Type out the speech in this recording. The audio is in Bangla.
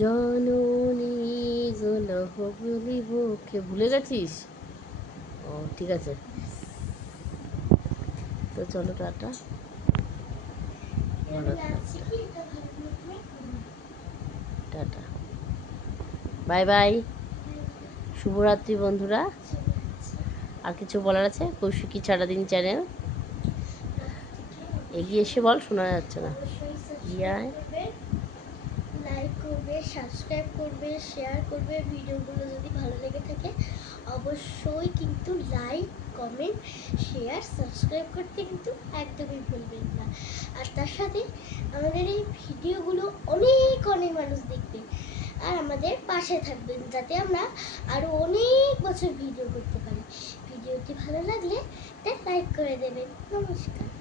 জননী জনহ বলিব, কে ভুলে গেছিস? ও ঠিক আছে, তো চলো টাটা, টাটা, বাই বাই, শুভরাত্রি বন্ধুরা। আর কিছু বলার আছে? কৌশিকী সারাদিন চ্যানেল এগিয়ে এসে বল, শোনা যাচ্ছে না। লাইক করবে, সাবস্ক্রাইব করবে, শেয়ার করবে। ভিডিওগুলো যদি ভালো লেগে থাকে অবশ্যই কিন্তু লাইক, কমেন্ট, শেয়ার, সাবস্ক্রাইব করতে কিন্তু একদমই ভুলবেন না। আর তার সাথে আমাদের এই ভিডিওগুলো অনেক অনেক মানুষ দেখবে আর আমাদের পাশে থাকবেন, যাতে আমরা আরও অনেক বছর ভিডিও করতে পারি। ভিডিওটি ভালো লাগলে একটা লাইক করে দেবেন। নমস্কার।